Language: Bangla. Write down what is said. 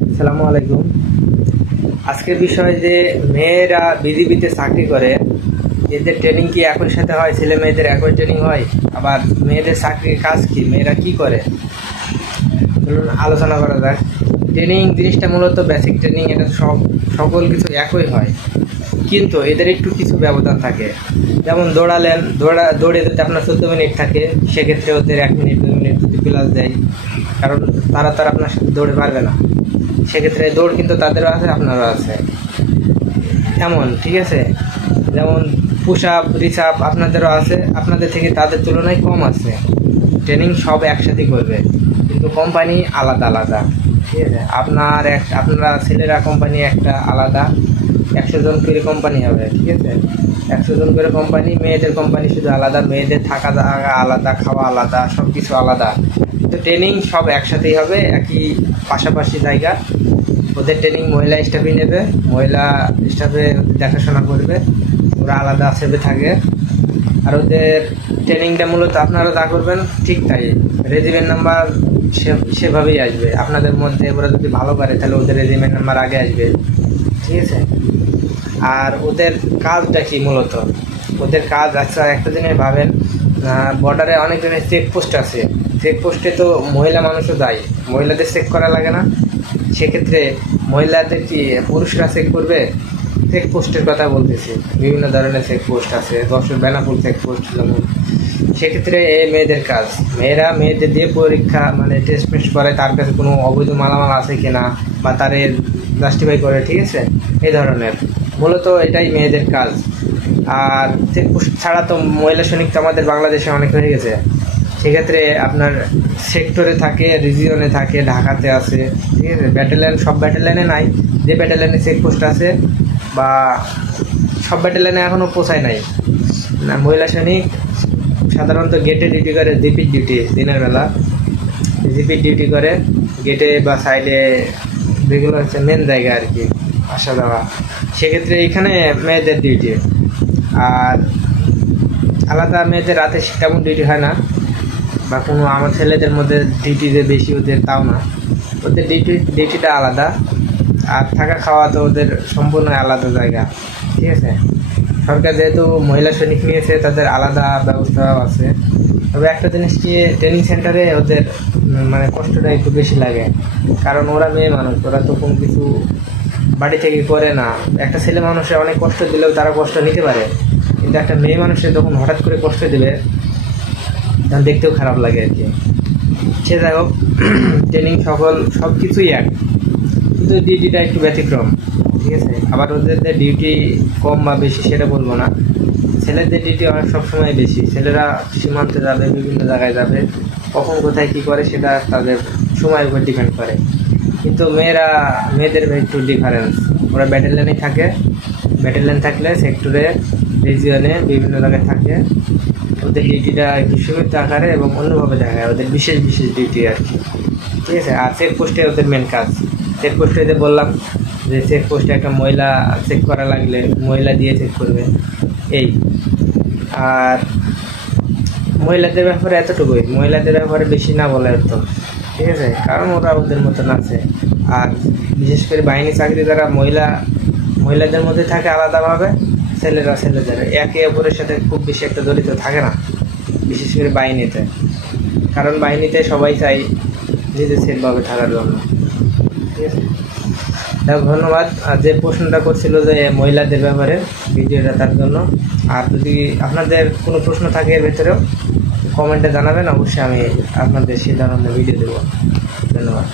আসসালামু আলাইকুম। আজকের বিষয় যে মেয়েরা বিজিবিতে চাকরি করে, এদের ট্রেনিং কি একই সাথে হয়? ছেলে মেয়েদের একই ট্রেনিং হয়? আবার মেয়েদের চাকরির কাজ কি, মেয়েরা কি করে, চলুন আলোচনা করা যাক। ট্রেনিং জিনিসটা মূলত বেসিক ট্রেনিং, এটা সকল কিছু একই হয়, কিন্তু এদের একটু কিছু ব্যবধান থাকে। যেমন দৌড়ে যদি আপনার 14 মিনিট থাকে, সেক্ষেত্রে ওদের 1 মিনিট 2 মিনিট যদি প্লাস দেয়, কারণ তারা তো আর আপনার সাথে দৌড়ে পারবে না। সেক্ষেত্রে দৌড় কিন্তু তাদেরও আছে, আপনারও আছে, এমন, ঠিক আছে? যেমন পুশ আপ, রিচ আপ আপনাদেরও আছে, আপনাদের থেকে তাদের তুলনায় কম আছে। ট্রেনিং সব একসাথেই করবে, কিন্তু কোম্পানি আলাদা আলাদা, ঠিক আছে? আপনারা ছেলেরা কোম্পানি একটা আলাদা, 100 জন করে কোম্পানি হবে, ঠিক আছে? 100 জন করে কোম্পানি। মেয়েদের কোম্পানি শুধু আলাদা, মেয়েদের থাকা জায়গা আলাদা, খাওয়া আলাদা, সব কিছু আলাদা। তো ট্রেনিং সব একসাথেই হবে, একই পাশাপাশি জায়গা। ওদের ট্রেনিং মহিলা স্টাফই নেবে, মহিলা স্টাফে দেখাশোনা করবে, ওরা আলাদা সেবে থাকে। আর ওদের ট্রেনিংটা মূলত আপনারা যা করবেন ঠিক তাই, রেজিমেন্ট নাম্বার সেভাবেই আসবে আপনাদের মধ্যে। ওরা যদি ভালো করে তাহলে ওদের রেজিমেন্ট নাম্বার আগে আসবে, ঠিক আছে? আর ওদের কাজটা কি মূলত? ওদের কাজ, আচ্ছা একটা জিনিস ভাবেন, বর্ডারে অনেক ধরনের চেকপোস্ট আছে। চেকপোস্টে তো মহিলা মানুষও যায়, মহিলাদের চেক করা লাগে না? সেক্ষেত্রে মহিলাদের কি পুরুষরা চেক করবে? চেকপোস্টের কথা বলতেছি, বিভিন্ন ধরনের চেকপোস্ট আছে, যশোর বেনাপুর চেকপোস্ট যেমন। সেক্ষেত্রে মেয়েদের কাজ, মেয়েদের দিয়ে পরীক্ষা, মানে টেস্ট মেস্ট করে, তার কাছে কোনো অবৈধ মালামাল আছে কিনা, বা তার জাস্টিফাই করে, ঠিক আছে? এই ধরনের মূলত এটাই মেয়েদের কাজ। আর চেকপোস্ট ছাড়া তো মহিলা সৈনিক তো আমাদের বাংলাদেশে অনেক হয়ে গেছে। সেক্ষেত্রে আপনার সেক্টরে থাকে, রিজিয়নে থাকে, ঢাকাতে আছে, ঠিক আছে? ব্যাটালিয়ন, সব ব্যাটালিয়নে নাই। যে ব্যাটালিয়নে চেকপোস্ট আছে, বা সব ব্যাটালিয়নে এখনও পৌঁছায় নাই না, মহিলা সৈনিক সাধারণত গেটে ডিউটি করে, জিপির ডিউটি, দিনের বেলা জিপির ডিউটি করে গেটে বা সাইডে, যেগুলো হচ্ছে মেন জায়গা আর কি, আসা যাওয়া। সেক্ষেত্রে এখানে মেয়েদের ডিউটি। আর আলাদা মেয়েদের রাতে তেমন ডিউটি হয় না, বা কোনো আমার ছেলেদের মধ্যে ডিউটি যে বেশি ওদের তাও না, ওদের ডিউটিটা আলাদা। আর থাকা খাওয়া তো ওদের সম্পূর্ণ আলাদা জায়গা, ঠিক আছে? সরকার যেহেতু মহিলা সৈনিক নিয়েছে, তাদের আলাদা ব্যবস্থাও আছে। তবে একটা জিনিস কি, ট্রেনিং সেন্টারে ওদের মানে কষ্টটা একটু বেশি লাগে, কারণ ওরা মেয়ে মানুষ, ওরা তো কোনো কিছু বাড়ি থেকে করে না। একটা ছেলে মানুষের অনেক কষ্ট দিলেও তারা কষ্ট নিতে পারে, কিন্তু একটা মেয়ে মানুষের যখন হঠাৎ করে কষ্ট দেবে, তখন দেখতেও খারাপ লাগে আর কি। সে যাই হোক, ট্রেনিং সব কিছুই এক, কিন্তু ডিউটিটা একটু ব্যতিক্রম, ঠিক আছে? আবার ওদের যে ডিউটি কম বা বেশি সেটা বলবো না, ছেলেদের ডিউটি অনেক সবসময় বেশি। ছেলেরা সীমান্তে যাবে, বিভিন্ন জায়গায় যাবে, কখন কোথায় কী করে সেটা তাদের সময়ের উপর ডিপেন্ড করে। কিন্তু মেয়েদের একটু ডিফারেন্স, ওরা ব্যাটালিয়নে থাকে, ব্যাটালিয়ন থাকলে সেক্টরে, রিজিয়নে, বিভিন্ন জায়গায় থাকে। ওদের ডিউটিটা একটু সীমিত আকারে এবং অন্যভাবে দেখায়, ওদের বিশেষ বিশেষ ডিউটি আর কি, ঠিক আছে? আর চেকপোস্টে ওদের মেন কাজ, চেকপোস্টে যে বললাম যে চেকপোস্টে একটা মহিলা চেক করা লাগলে মহিলা দিয়ে চেক করবে, এই। আর মহিলাদের ব্যাপারে এতটুকুই, মহিলাদের ব্যাপারে বেশি না বলে তো, ঠিক আছে? কারণ ওরা ওদের মতন আছে। আর বিশেষ করে বাহিনী চাকরি যারা মহিলাদের মধ্যে থাকে আলাদাভাবে, ছেলেদের একে অপরের সাথে খুব বেশি একটা জড়িত থাকে না, বিশেষ করে বাহিনীতে। কারণ বাহিনীতে সবাই চাই নিজে সেফভাবে থাকার জন্য, ঠিক আছে? ধন্যবাদ। আর যে প্রশ্নটা করছিল যে মহিলাদের ব্যাপারে ভিডিওটা, তার জন্য। আর যদি আপনাদের কোনো প্রশ্ন থাকে এর ভেতরেও কমেন্টে জানাবেন, অবশ্যই আমি আপনাদের সেই ধরনের ভিডিও দেবো। ধন্যবাদ।